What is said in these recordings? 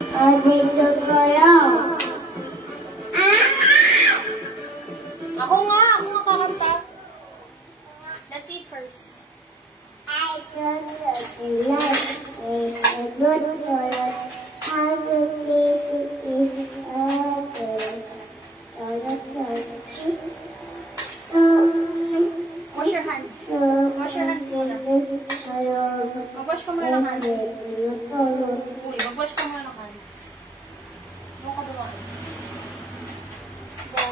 Dito kayo. Ako nga kakanta. Let's eat first. I don't know like a good girl. How to keep it Wash your hands. Wash your hands muna. Mag-wash ka muna ng hands. Uy, mag-wash ka muna ng hands. Ano ka dumaan? Go.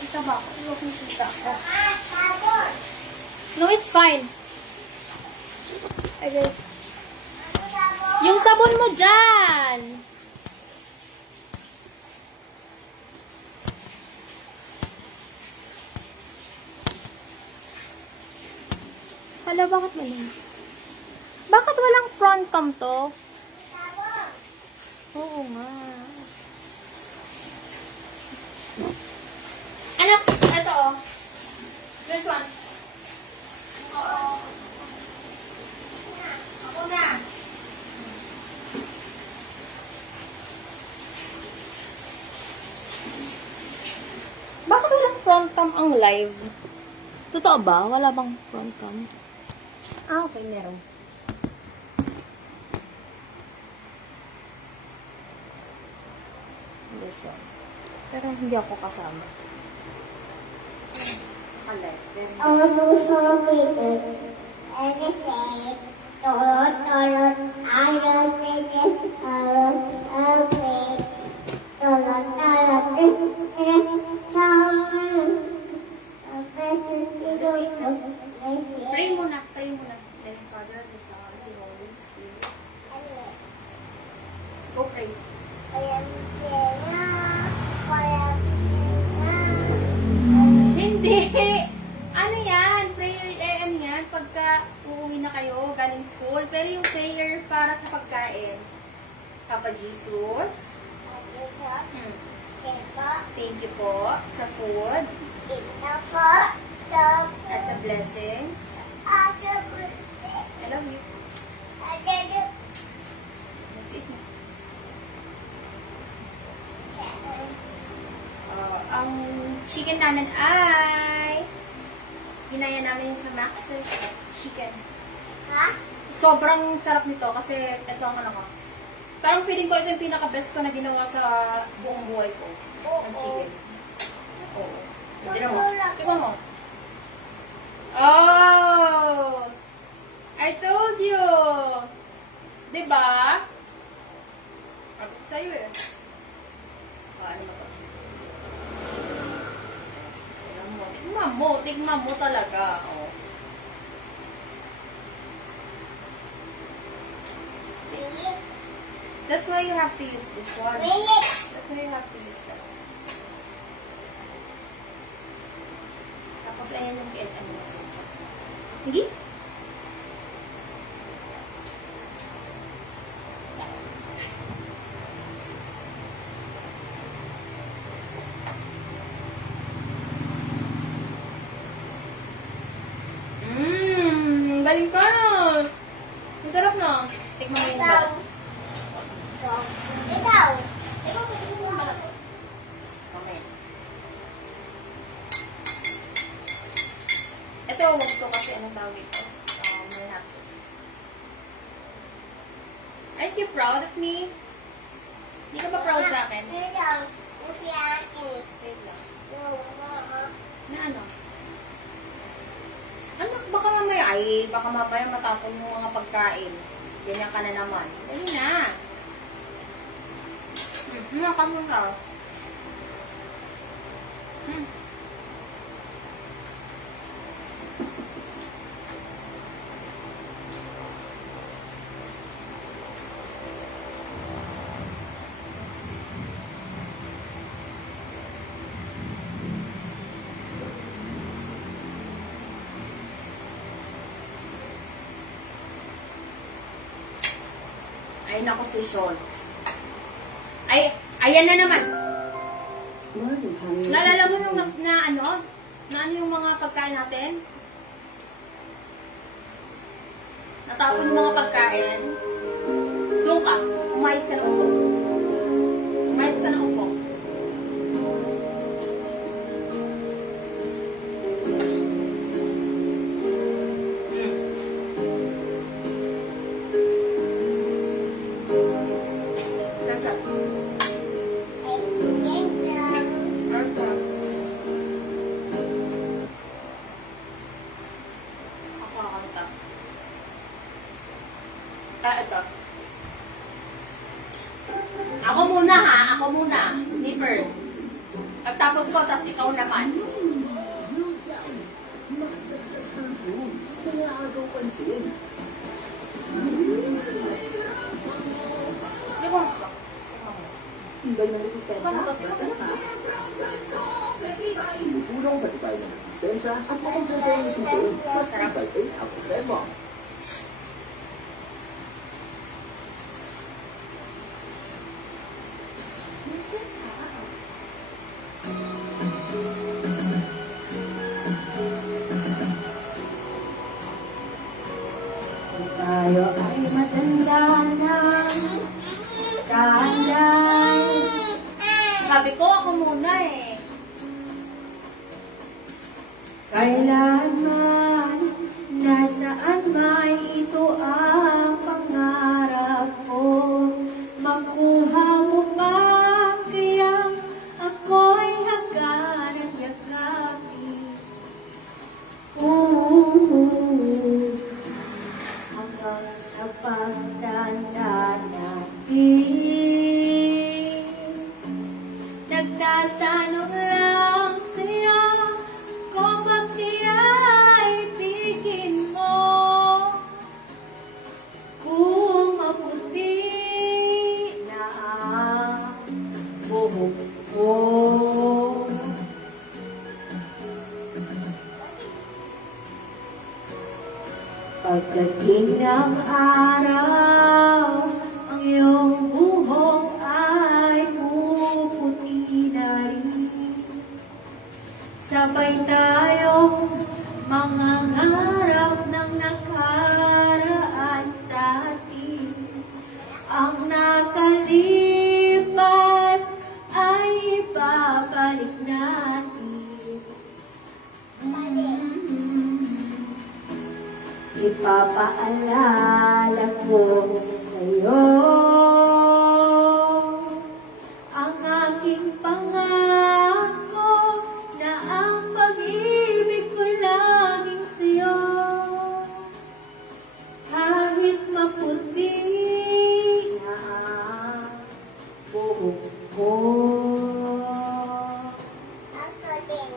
Kita ba ako? Huwag mo kita ako. No, it's fine. Okay. Yung sabon mo dyan! Hala, bakit wala? Bakit walang front cam to? Oo nga. Anak, ito oh. This one. Oo. Ako na. Bakit walang front cam ang live? Totoo ba? Wala bang front cam? Ah, okay, meron. This one. Pero hindi ako kasama. Alay. Pray muna, pray muna. Then Father, the Son, the Holy Spirit. Go pray. Hindi! Ano yan? Prayer AM yan pagka uuwi na kayo galing school. Pero yung prayer para sa pagkain. Papa Jesus. Thank you po sa food at sa blessings. I love you. That's it na. Ang chicken namin ay ginaya namin sa Max's chicken. Sobrang sarap nito kasi ito ang ano ko. Parang feeling ko ito yung pinaka-best ko na ginawa sa buong buhay ko. Ang chicken. Oo. Tignan mo. Tignan mo. Oh! I told you! Diba? Sabi ko sa'yo eh. Ano ba ito? Tignan mo talaga. Oh. That's why you have to use this one. That's why you have to use that. Tapos ayan yung ano. Hindi? Galing ka! Masarap na. Tikman mo yung balat. Okay. Ito, huwag to kasi anong tawag ito. May hot sauce. Aren't you proud of me? Hindi ka ba proud sa akin? Wait lang. Na ano? Anak, baka mamaya, baka mamaya matapon mo mga pagkain. Ganyan ka na naman. Dali na. Ka muna. Ay, naku si Sean. Ay, ayan na naman. Naalala mo nung na ano yung mga pagkain natin? Natapon yung mga pagkain. Doon ka. Umayos ka na upo. Umayos ka na upo. Ito. Ako muna ha. Ako muna. Me first. Pagtapos ko, tas ikaw naman. Di ko ba? Tibay ng resistensya, basta ka. Tulong patibay ng resistensya at makumpleto ng nutrition sa Tibay 8 ang sistema. Tayo ay matanda na. Sanday. Sabi ko, ako muna eh. Kailanman, nasaan man ito ang pangarap ko. Makuha mo ba kaya ako'y hanggan at yakapin. Hanggang sa pagtanda natin. Nagtatanong lang sa'yo kung ba't kaya ibigin mo. Kung maputi na ang buhok ko. Pagdating ng araw, ang iyong buhok ay puputi na rin. Sabay tayong mangangarap ng nakaraan sa atin. Ang nakalipas ay ibabalik natin. Ipapaalala ko sa'yo ang aking pangako na ang pag-ibig ko laging sa'yo. Kahit maputi na ang buhok ko. Ako din.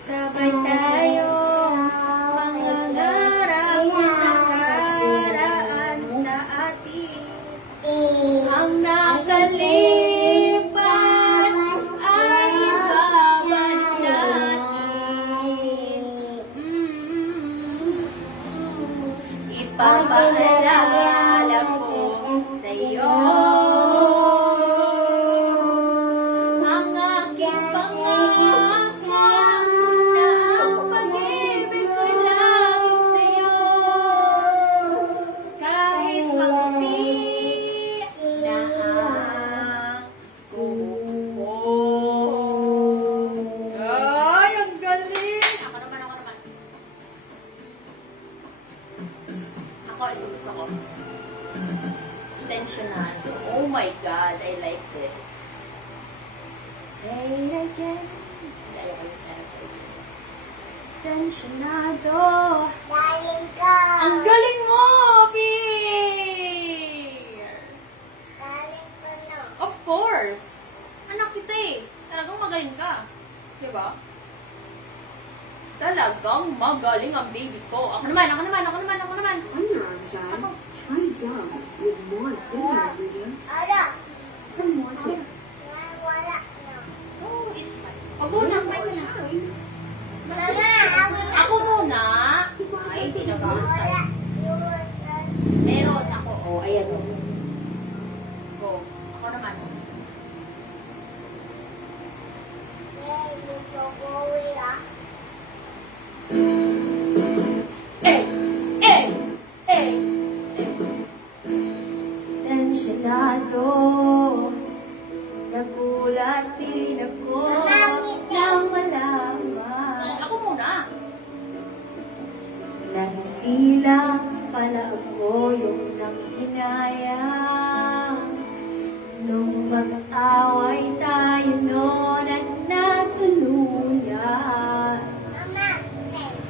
Sabay tayo mangangarap ng nakaraan sa atin. Ang nakalipas ay ibabalik natin. Ipapaalala ko sa'yo ang aking pangako na ang pag-ibig ko laging sa'yo. Kahit maputi na ang buhok ko. Ay, ang galing! Ako naman. Ako, ito gusto ko. Tensionado. Oh my God, I like this. Say it again. Dahil ko yung tensionado. Galing ko. Ang galing mo, Pierre! Galing ko no. Of course! Anak kita eh. Talagang magaling ka. Diba? Talagang magaling ang baby ko. Ako naman. Underarm shine. Try Dove with more skincare ingredients Ala. for more care. Wala na. Oh, it's fine. Huwag muna, kumain ka na. Mama, ako Ako muna. Ay, hindi na ba? Wala. Yun. Meron ako. O, ayan. O, ako naman. Gusto ko wala. Eh! Eh! Eh! Tensyonado, nagulat din ako nang malaman Ako muna. na hindi lang pala ako yung nanghinayang nung mag-away tayo noon at natuluyan Mama.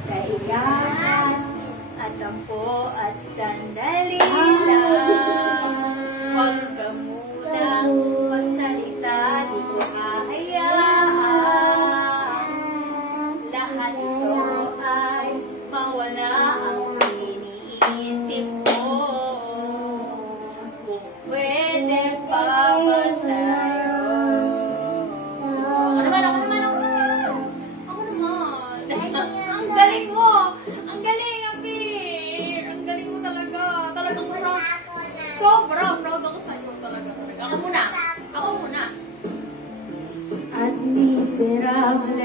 sa iyakan at ako at sandali lang. Huwag ka munang magsalita, di ko hahayaan. Lahat ito ay mawala ang iniisip ko. Kung pwede pa ba tayo? Ako naman, ako naman, ako naman. Ako naman. Ang galing mo. Ang galing, Amir. Ang galing mo talaga. Talagang proud. Ako na. Sobra. Proud ako sa'yo. Talaga. Ako muna. Ako muna. At miserable,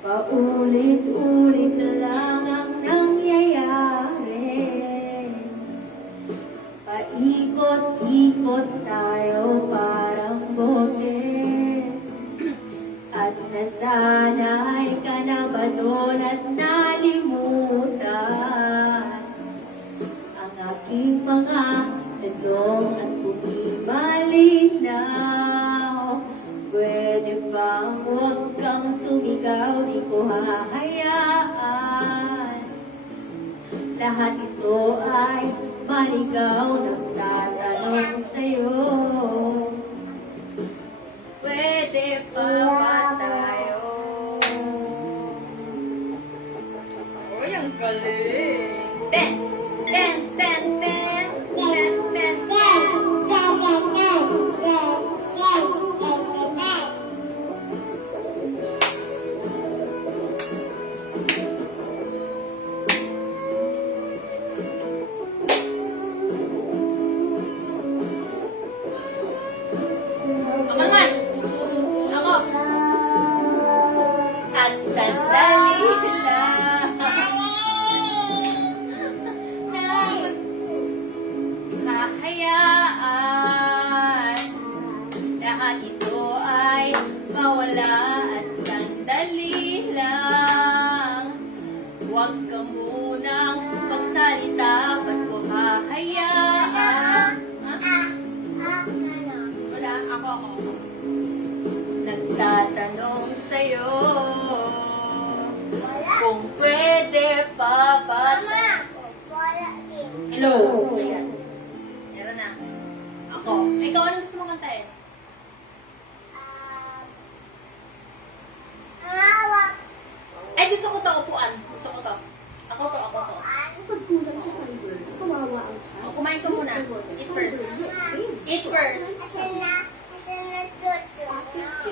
paulit-ulit na lang ang nangyayari. Paikot-ikot tayo parang bote, at nasanay ka na ba doon at nalimutan ang aking mga tanong at kung di malinaw. Pwede bang huwag kang sumigaw, di ko hahayaan. Lahat ito ay maligaw, nagtatanong sa'yo. Pwede pa ba tayo? Uy, ang galing. Ten. Ten. Ten. Ten. Ten. Ten. Ten. Ako naman. Ako. At sandali lang. Hahayaan. Lahat ito ay mawala at sandali lang. Huwag ka munang magsalita, ba't ko hahayaan? Wala. Ako. Nagtatanong sa'yo kung pwede pa ba. Wala din. Hello. Ayan. Meron na. Ako. Ikaw, anong gusto mong kantahin? Hawak. Ay, gusto ko to, upuan. Gusto ko to. Ako to, ako to. Pagkulang sa fiber, kawawa ang O, child. kumain ka muna. Eat first. Eat first. Asan na tuto?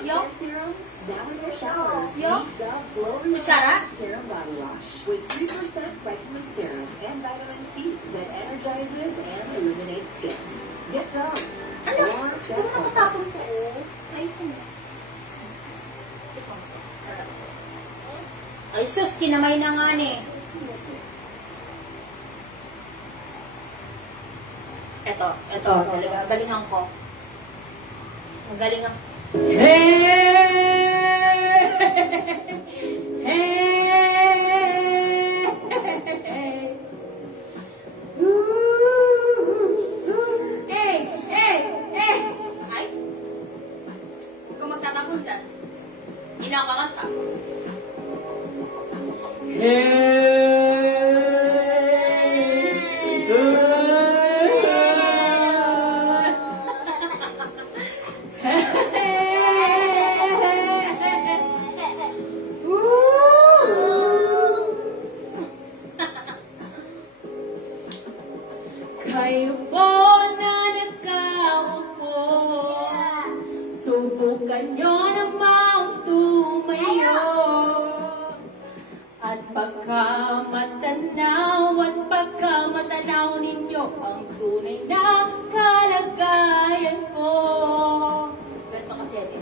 Yo. Serums, now in your shower. Yo. Use Dove Glow Relax Kutsara? Serum Body Wash with 3% vitamin serum and vitamin C that energizes and illuminates skin. Get Dove. Ano? Or Ano Dove. nakatapon ko? Ayusin mo. Ito. Ay, sus, kinamay na nga ni. Ito, talaga, galingan ko. Ang galingan. Ay! Huwag ka magtatapon dyan. Hindi na ako kakanta. Kayo po na nagkaupo, subukan nyo namang tumayo. At pag pagkamatanaw at pagkamatanaw ninyo ang tunay na kalagayan ko. Ganito kasi ate.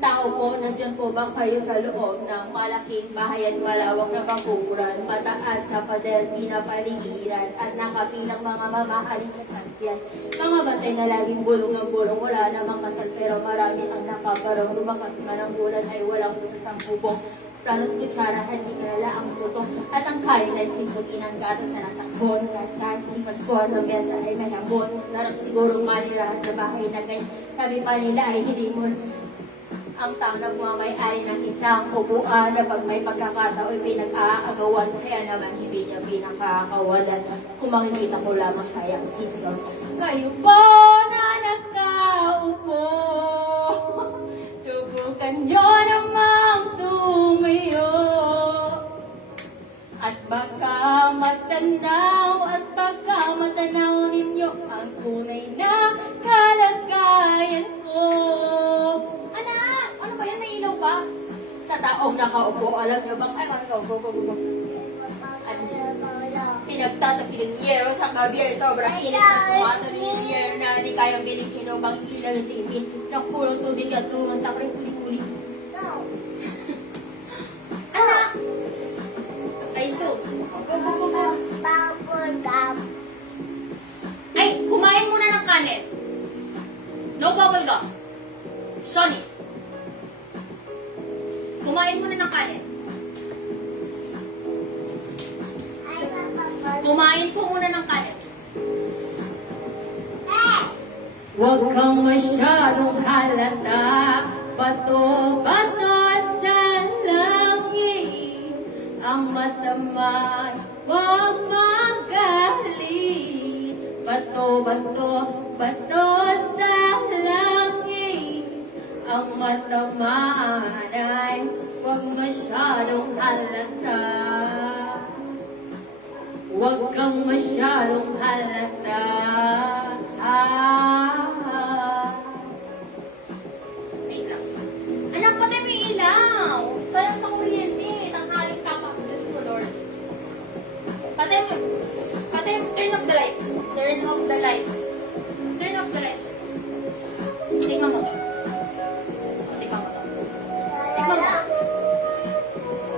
Tao po, nandyan po ba kayo sa loob ng malaking bahay at malawak na bakuran, mataas na pader, pinapaligiran, at nakapilang mga mamahaling sasakyan. Mga batay na laging bulong ng bulong, wala namang kasal pero marami ang nakabarong. Lumakas man ang ulan ay walang pusang bubong. Planot kutsarahan, di kilala ang tutong, at ang kain ay simputin ang gatas na nasakbon. Kahit kung Pasko at ang mesa ay mayabon, sarap siguro manirahan sa bahay na ganyan. Sabi pa nila ay hilimon ang tanang mga may-ari ng isang upuan na pag may pagkakataon pinag-aagawan, kaya naman hindi niya pinakakawalan. Kung makikita ko lamang siya ang sisigaw, kayo po na nakaupo, subukan niyo namang tumayo, at baka matanaw ninyo ang tunay na kalagayan ko. Anak, ano ba yan? May ilaw pa? Sa taong nakaupo, alam niyo bang, ay, go. Pinagtatapin ng yero sa gabi ay sobrang init na tumato ng yero na hindi kayang bilihin o bang ilaw sa sipin. Nakulong tubig at tulong takring kuli-kuli. No. Anak! Ay, sus. Go. Bubble gum. Ay, kumain muna ng kanin. No bubble gum. Sonny. Kumain muna ng kanin. Ay, bubble. Kumain po muna ng kanin. Eh! Huwag kang masyadong halata, bato-bato sa langit. Ang matamay, huwag magalit. Bato sa langit. Ang matamaan ay huwag masyadong halata. Huwag kang masyadong halata. Wait lang. Anak, patay mo yung ilaw. Sayang sa kuryente. Tanghaling tapak. Diyos ko, Lord. Patay mo. Turn off the lights. Turn off the lights. Turn off the lights. Tingnan mo to. Tingnan mo to. Tingnan mo.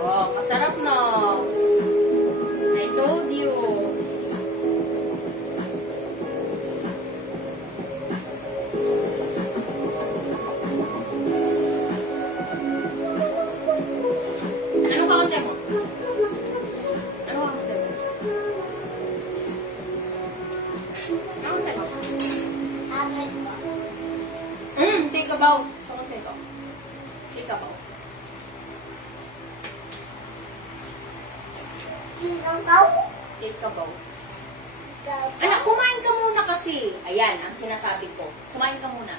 Oh, masarap na. I told you. Anong kaunti mo? Anong kaunti mo? Anong kaunti mo? Amin po. Take a bow. Saan take a? Take a bow. Ikaw daw? Take a bow. Ikaw daw? Anak, kumain ka muna kasi. Ayan, ang sinasabi ko. Kumain ka muna.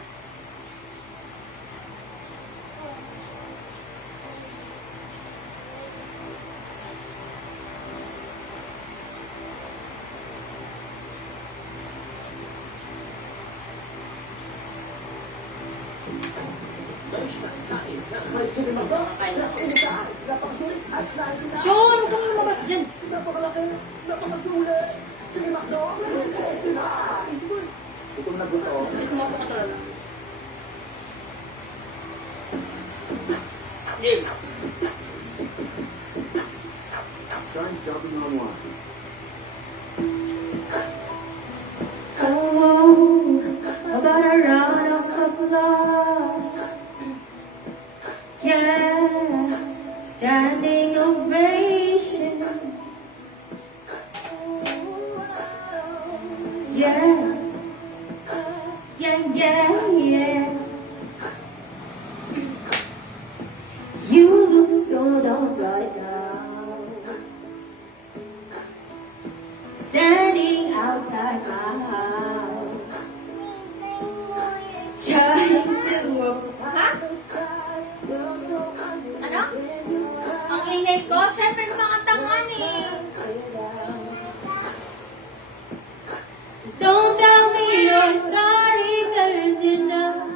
Sean, huwag kang lumabas dyan. May sumasok ka talaga. Game. Trying shopping online. Oh, about a round of applause. Yeah, standing ovation. Yeah, yeah. You look so down right now. Standing outside my house. Trying to ha? Ano? Ang ingay ko? Siyempre mga tangan eh. Don't tell me you're sorry, 'cause you're not.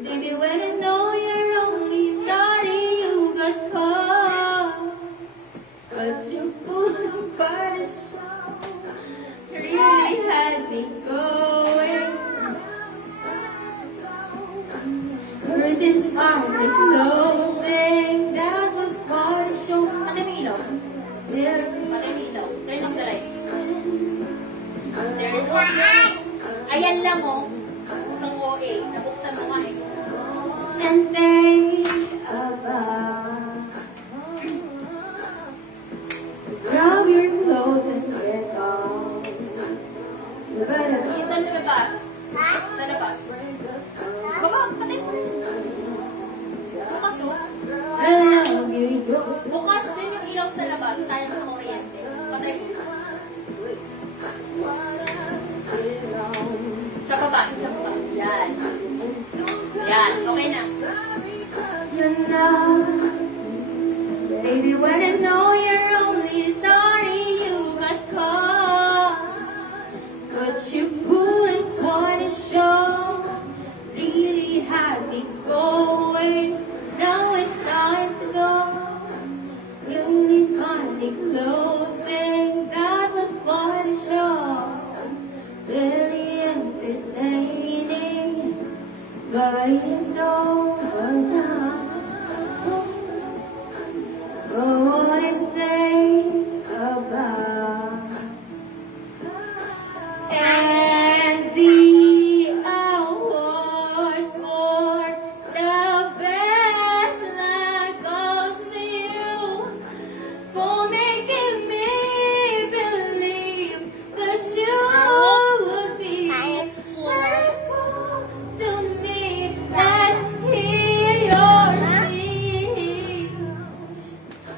Baby, when I know you're only sorry you got caught. you put quite a show. Really had me going. Curtains finally closing. That was quite a show. Patay mo ilaw. There, patay mo ilaw. Turn off the lights. Turn off the lights. Ayan lang oh. Utang OA. Nabuksan mo nga eh. And think about. Grab your clothes and get off. Isa sa labas. Ha? Sa labas. Baba, patay mo. Bukas oh. I love you. Bukas din yung ilaw sa labas. Sayang sa kuryente. Patay mo. Sa baba, sa baba. Yan. Yan, okay na. You know, baby, when I know you're only sorry you got caught, but you put quite a show, really had me going. Now it's time to go. Blues finally closing. That was quite a show, very entertaining, but it's over now. Go on and think about and the award for the best life goes to you for making me believe that you would be faithful to me. Let's hear your speech.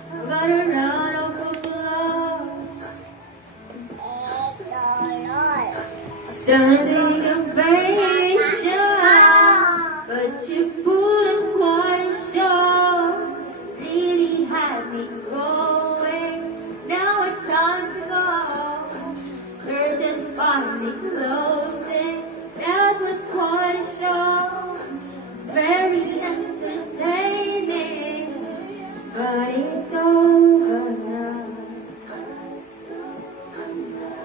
I got a round of applause. Standing ovation, but you put on quite a show. Really had me going. Now it's time to go. Curtains finally closing. That was quite a show. Very entertaining, but it's over now.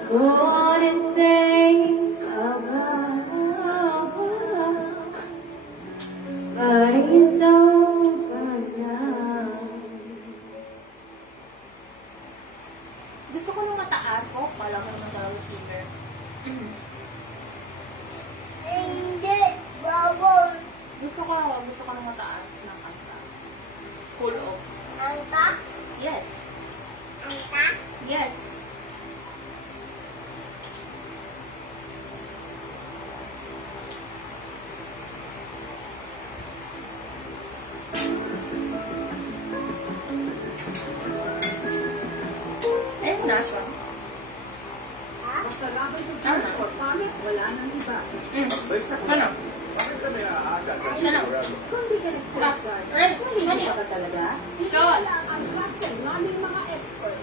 Go on and think about, but it's over now. Gusto ko nung mataas. Oh, pala ko naman talaga singer. Hindi. Bawal. Gusto ko nung mataas na kanta. Cool off. Anta? Yes. Anta? Yes. Eh, na siya. Sa laban sa Ano? Jericho Summit, wala nang iba. Ano? Bakit kami aasa? Siya na. Kung di ka nag-safeguard, Right. hindi ka ba talaga? Siya. Ang trusted naming mga expert.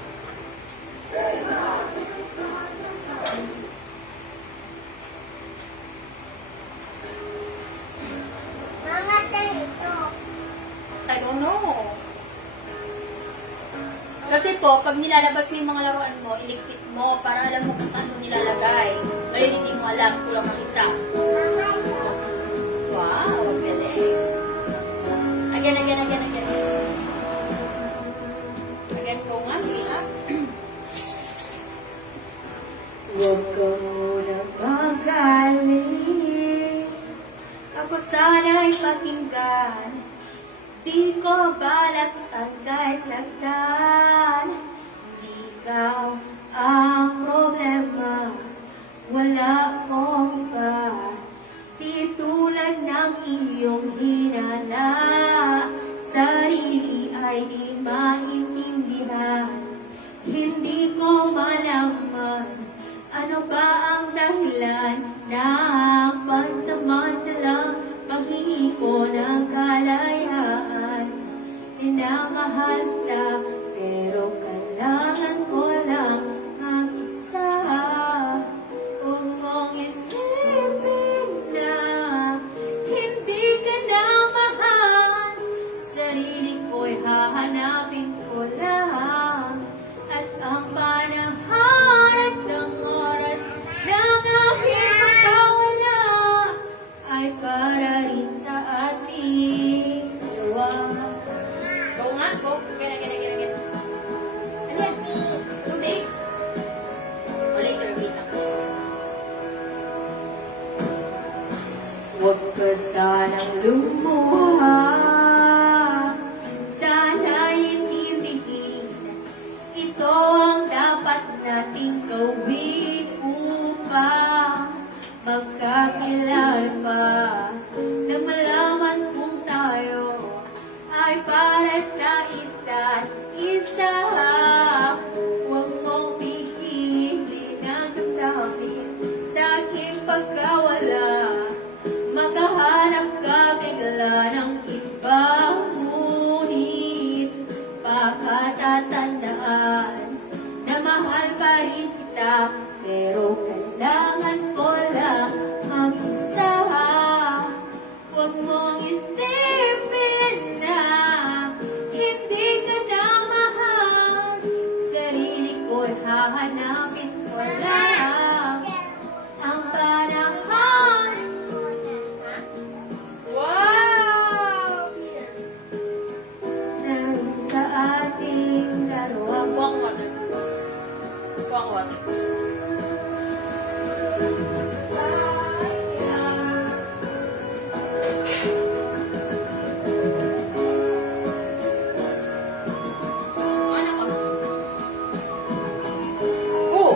Mama, saan ito? I don't know. Kasi po, pag nilalabas mo yung mga laruan mo, iligpit mo para alam mo kung saan mo nilalagay. Ngayon hindi mo alam, kulang ang isa. Mama, ito. Wow, galing. Again. Again, go nga, Mia. Huwag ka muna magaling. Ako sana'y pakinggan. Di ko balak tagay saktan. Di ikaw ang problema. Wala akong iba. Di tulad ng iyong hinala. Sarili ay di maintindihan. Hindi ko malaman ano ba ang dahilan ng pansamantalang pag-iiko ng kalayaan. Minamahal kita, pero kailangan ko lang mag-isa. Huwag mong isipin na hindi ka na mahal. Sarili ko'y hahanapin ko lang. At ito ang dapat nating gawin upang magkakilala pa. Nang malaman kung tayo ay para sa isa't isa. Huwag mong pihilin ang damdamin sa aking pagkawala. Makahanap ka bigla ng iba, ngunit pakatatandaan na mahal pa rin kita, pero kailangan ko lang mag-isa. Huwag mong isipin na hindi ka na mahal, sarili ko'y hahanapin ko lang ang panahon. Wow! Nang sa ating laruan. Buwang water. Buwang water. Ano ka? Oh!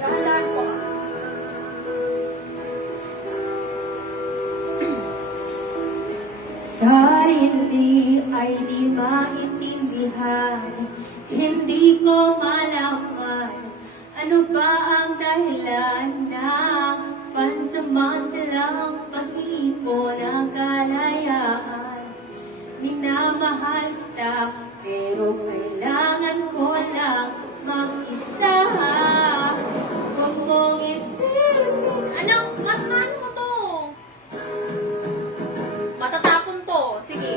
Dahan-dahan po ka. Sarili ay di maintindihan, hindi ko malaman ano ba ang dahilan ng pansamantalang pag-ipo ng kalayaan. Minamahal kita, pero kailangan ko lang mag-isa. Huwag mong isipin. Anak, matman mo to. Matatapon to. Sige.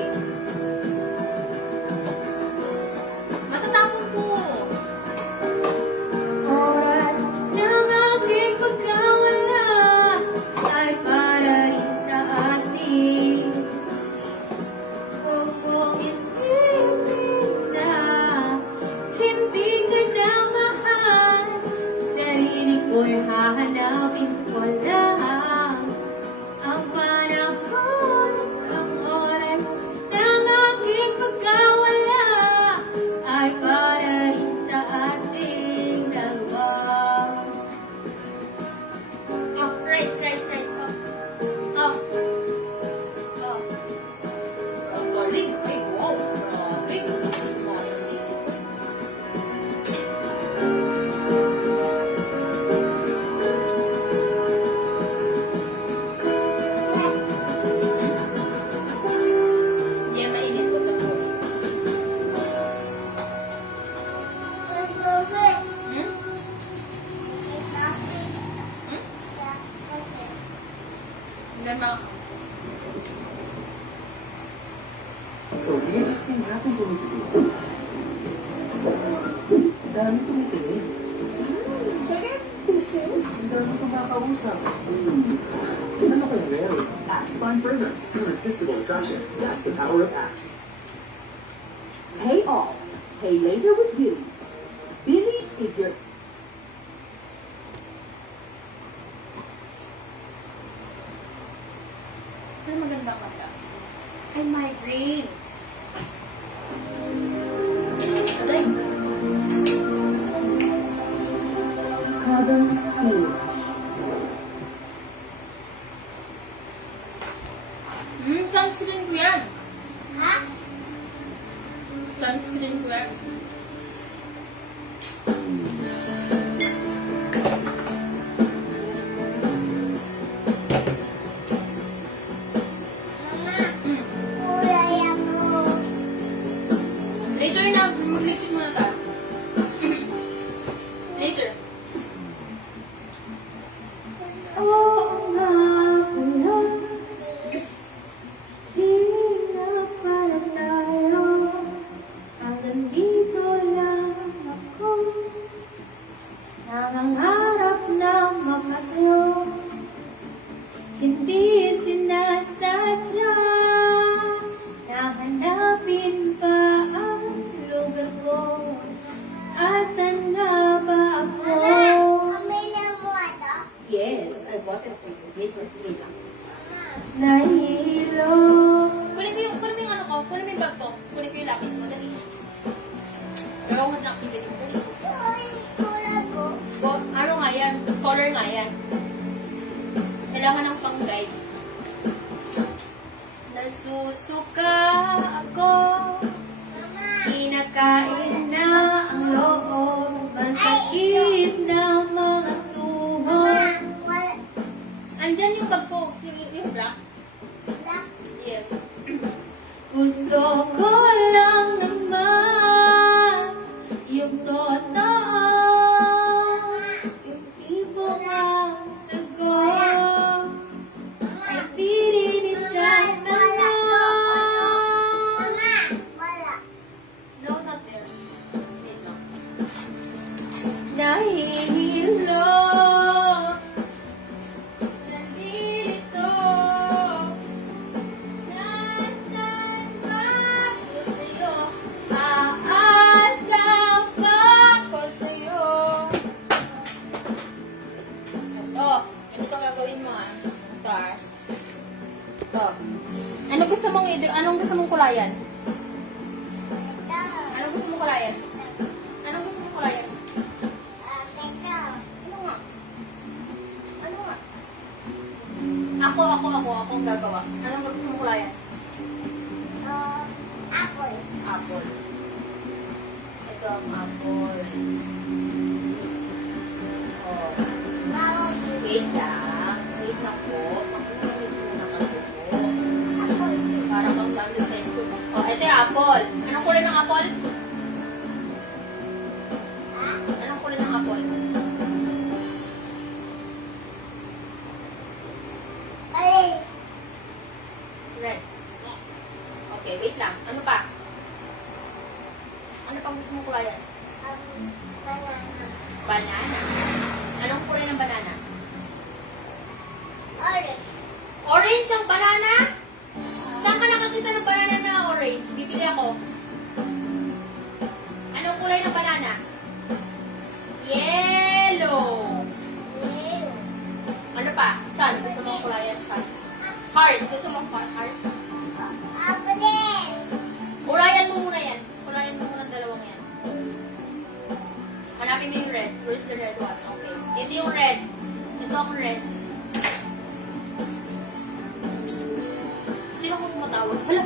Matatapon ko. Oras ng aking pagkawala ay para rin sa atin. Huwag mong isipin na hindi ka na mahal, sarili ko'y hahanapin ko lang ang panahon, ang oras ng aking pagkawala ay para rin sa ating dalawa. Oh, rice. Oh. Oh. Oh. Ang galing. Ay, wow. Grabe. Hindi yan mainit ko ito. Hmm? Hindi ma... So interesting happened to me today. Dami tumitingin. Sige, puso. Ang dami kumakausap. Ano kayong meron? Axe Fine Fragrance. Irresistible attraction. That's the power of Axe. Pay all. Pay later with Billy's. Billy's is your Ano maganda ka ba? Ay, migraine. Aday. cotton speech. Sunscreen ko yan. Ha? Sunscreen ko yan. Mama, Hmm. kulay ako. Later na, mag-lipid muna tayo. Later. Oo nga pala, di na pala tayo, hanggang dito lang ako, nangangarap na makasayo, hindi sinasadya, nahanapin pa ang lugar ko, asan na ba ako? Pamilya mo ito? Yes, I bought it for you. Wait lang. Nahilo. Kunin mo yung ano ko. Kunin mo yung bag ko. Kunin ko yung lapis mo. Dali. Gawin Color nga yan. Kailangan ng pang-drive. Nasusuka ako, kinakain na ang loob, masakit na mga tuhod. Wala. Andyan yung bag ko, yung black. Wala. Yes. Gusto ko lang naman yung totoo, yung tipo ng sagot, ay tirinis ang tanong. Mama, wala. No, not there. Wait lang. Nahihilo, nandito, nasaan ba ako sa'yo? Aasa ba ako sa'yo? Oh, ganito gagawin mo ah. Ito ah. Ito. Anong gusto mong anong gusto mong kulayan? Ito. Anong gusto mong kulayan? Anong gusto mong kulayan? Ito. Ano nga? Ano nga? Ako ang gagawa. Anong gusto mong kulayan? Apple. Apple. Ito ang apple. Oh, Bawang. wait lang. Wait lang po. Makukulit muna kasi po. Apple. Para kang lalo sa school. Oh, ito yung apple. Anong kulay ng apple? Ha? Anong kulay ng apple? Alin? Red. Okay, wait lang. Ano pa? Ano pang gusto mong kulayan? Banana. Banana. Anong kulay ng banana? Orange. Orange ang banana? Saan ka nakakita ng banana na orange? Bibili ako. Anong kulay ng banana? Yellow. Blue. Ano pa? Sun. Gusto mo kulayan sun. Heart. Gusto mo heart? Apple din. Kulayan mo muna yan. Kulayan mo muna ang dalawang yan. Hanapin mo yung red. Where's the red one? Okay. Ito yung red. Ito ang red. Sino ko tumatawag? Hala!